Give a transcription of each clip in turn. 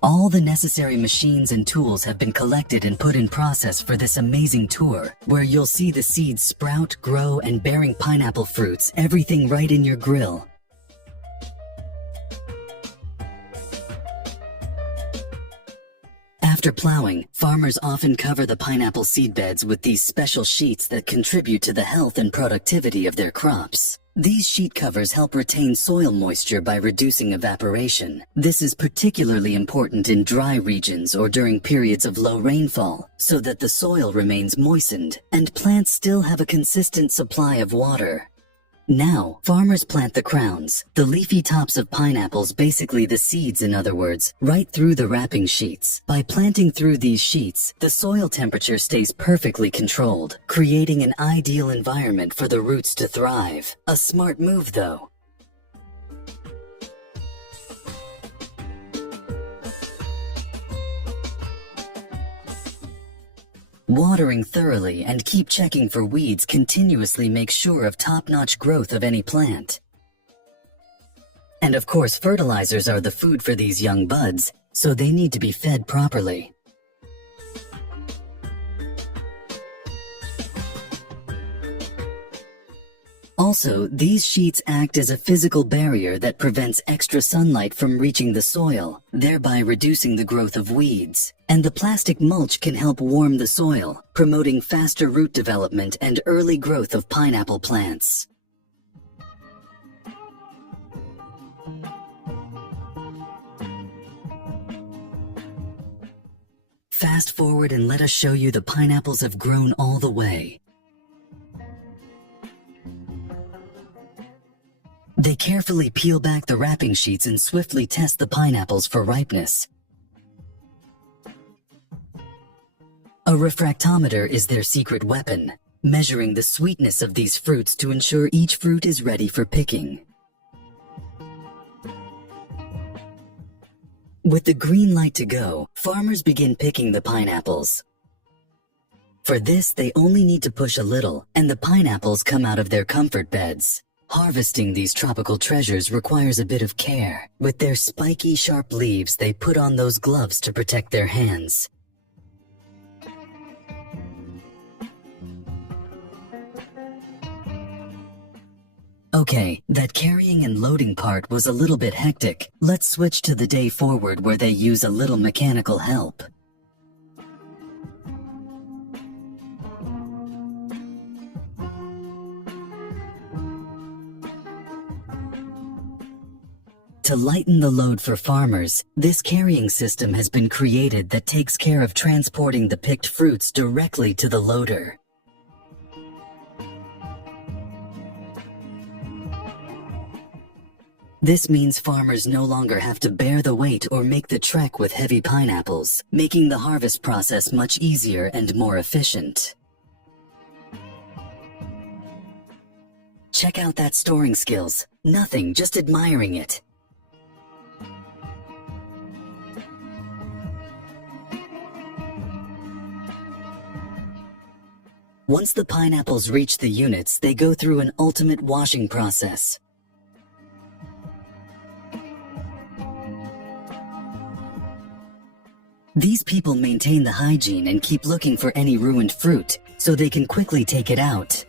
All the necessary machines and tools have been collected and put in process for this amazing tour, where you'll see the seeds sprout, grow, and bearing pineapple fruits, everything right in your grill. After plowing, farmers often cover the pineapple seedbeds with these special sheets that contribute to the health and productivity of their crops. These sheet covers help retain soil moisture by reducing evaporation. This is particularly important in dry regions or during periods of low rainfall, so that the soil remains moistened and plants still have a consistent supply of water. Now, farmers plant the crowns, the leafy tops of pineapples, basically the seeds in other words, right through the wrapping sheets. By planting through these sheets, the soil temperature stays perfectly controlled, creating an ideal environment for the roots to thrive. A smart move though. Watering thoroughly and keep checking for weeds continuously makes sure of top-notch growth of any plant. And of course, fertilizers are the food for these young buds, so they need to be fed properly. Also, these sheets act as a physical barrier that prevents extra sunlight from reaching the soil, thereby reducing the growth of weeds. And the plastic mulch can help warm the soil, promoting faster root development and early growth of pineapple plants. Fast forward and let us show you the pineapples have grown all the way. They carefully peel back the wrapping sheets and swiftly test the pineapples for ripeness. A refractometer is their secret weapon, measuring the sweetness of these fruits to ensure each fruit is ready for picking. With the green light to go, farmers begin picking the pineapples. For this, they only need to push a little, and the pineapples come out of their comfort beds. Harvesting these tropical treasures requires a bit of care. With their spiky, sharp leaves, they put on those gloves to protect their hands. Okay, that carrying and loading part was a little bit hectic. Let's switch to the day forward where they use a little mechanical help. To lighten the load for farmers, this carrying system has been created that takes care of transporting the picked fruits directly to the loader. This means farmers no longer have to bear the weight or make the trek with heavy pineapples, making the harvest process much easier and more efficient. Check out that storing skills. Nothing, just admiring it. Once the pineapples reach the units, they go through an ultimate washing process. These people maintain the hygiene and keep looking for any ruined fruit, so they can quickly take it out.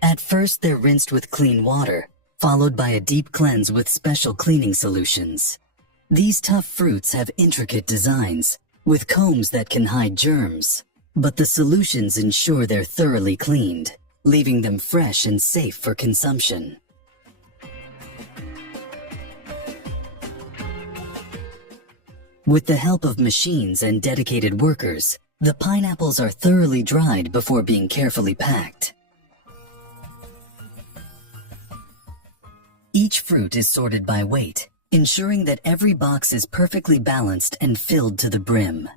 At first, they're rinsed with clean water, followed by a deep cleanse with special cleaning solutions. These tough fruits have intricate designs, with combs that can hide germs, but the solutions ensure they're thoroughly cleaned, leaving them fresh and safe for consumption. With the help of machines and dedicated workers, the pineapples are thoroughly dried before being carefully packed. Each fruit is sorted by weight, ensuring that every box is perfectly balanced and filled to the brim.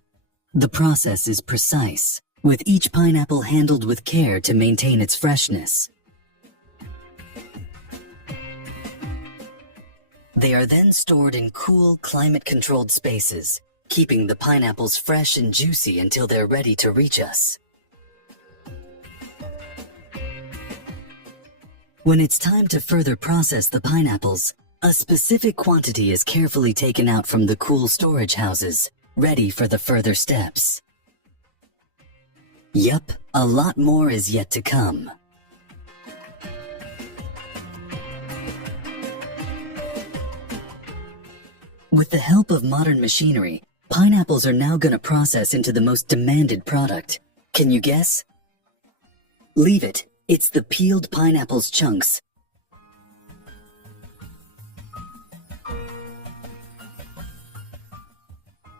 The process is precise, with each pineapple handled with care to maintain its freshness. They are then stored in cool, climate-controlled spaces, keeping the pineapples fresh and juicy until they're ready to reach us. When it's time to further process the pineapples, a specific quantity is carefully taken out from the cool storage houses, ready for the further steps. Yup, a lot more is yet to come. With the help of modern machinery, pineapples are now going to process into the most demanded product. Can you guess? Leave it. It's the peeled pineapples chunks.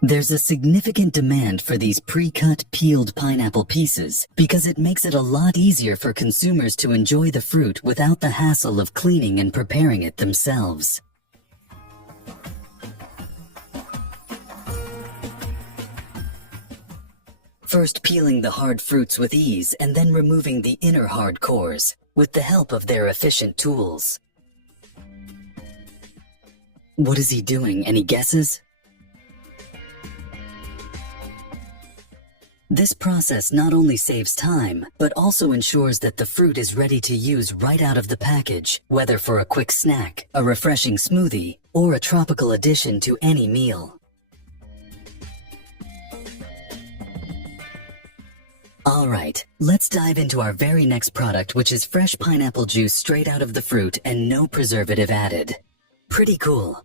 There's a significant demand for these pre-cut peeled pineapple pieces because it makes it a lot easier for consumers to enjoy the fruit without the hassle of cleaning and preparing it themselves. First peeling the hard fruits with ease and then removing the inner hard cores with the help of their efficient tools. What is he doing? Any guesses? This process not only saves time, but also ensures that the fruit is ready to use right out of the package, whether for a quick snack, a refreshing smoothie, or a tropical addition to any meal. Alright, let's dive into our very next product, which is fresh pineapple juice straight out of the fruit and no preservative added. Pretty cool.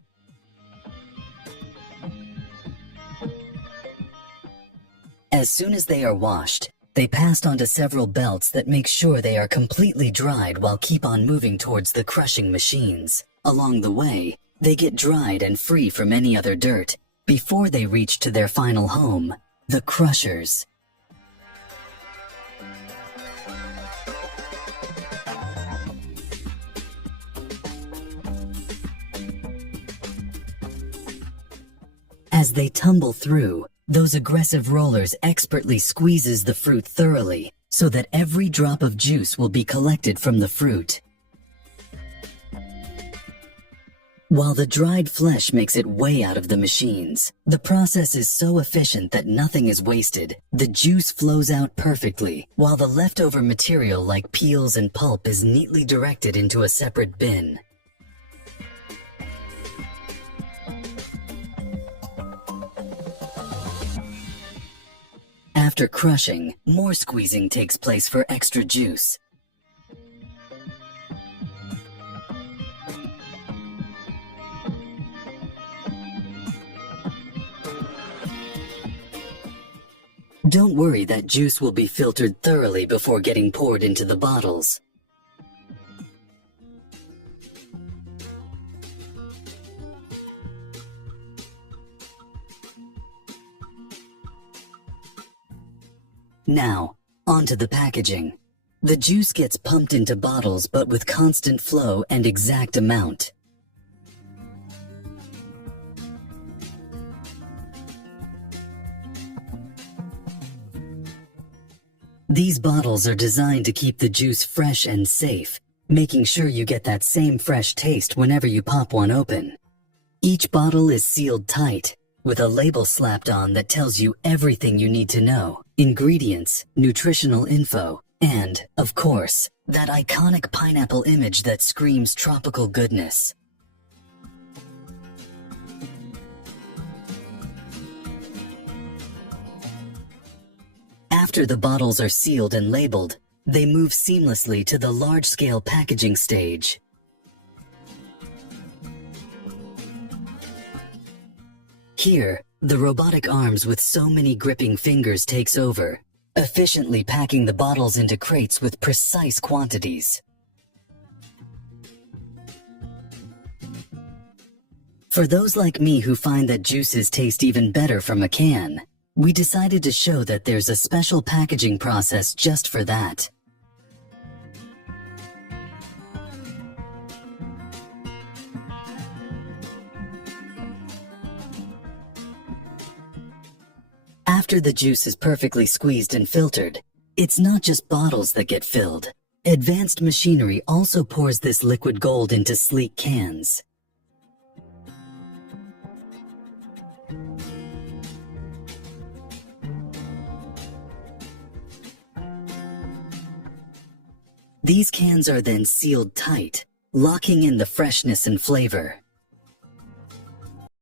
As soon as they are washed, they passed onto several belts that make sure they are completely dried while keep on moving towards the crushing machines. Along the way, they get dried and free from any other dirt before they reach to their final home, the crushers. As they tumble through, those aggressive rollers expertly squeezes the fruit thoroughly so that every drop of juice will be collected from the fruit. While the dried flesh makes it way out of the machines, the process is so efficient that nothing is wasted. The juice flows out perfectly, while the leftover material like peels and pulp is neatly directed into a separate bin. After crushing, more squeezing takes place for extra juice. Don't worry, that juice will be filtered thoroughly before getting poured into the bottles. Now, onto the packaging. The juice gets pumped into bottles but with constant flow and exact amount. These bottles are designed to keep the juice fresh and safe, making sure you get that same fresh taste whenever you pop one open. Each bottle is sealed tight, with a label slapped on that tells you everything you need to know: ingredients, nutritional info, and, of course, that iconic pineapple image that screams tropical goodness. After the bottles are sealed and labeled, they move seamlessly to the large-scale packaging stage. Here, the robotic arms with so many gripping fingers takes over, efficiently packing the bottles into crates with precise quantities. For those like me who find that juices taste even better from a can, we decided to show that there's a special packaging process just for that. After the juice is perfectly squeezed and filtered, it's not just bottles that get filled. Advanced machinery also pours this liquid gold into sleek cans. These cans are then sealed tight, locking in the freshness and flavor.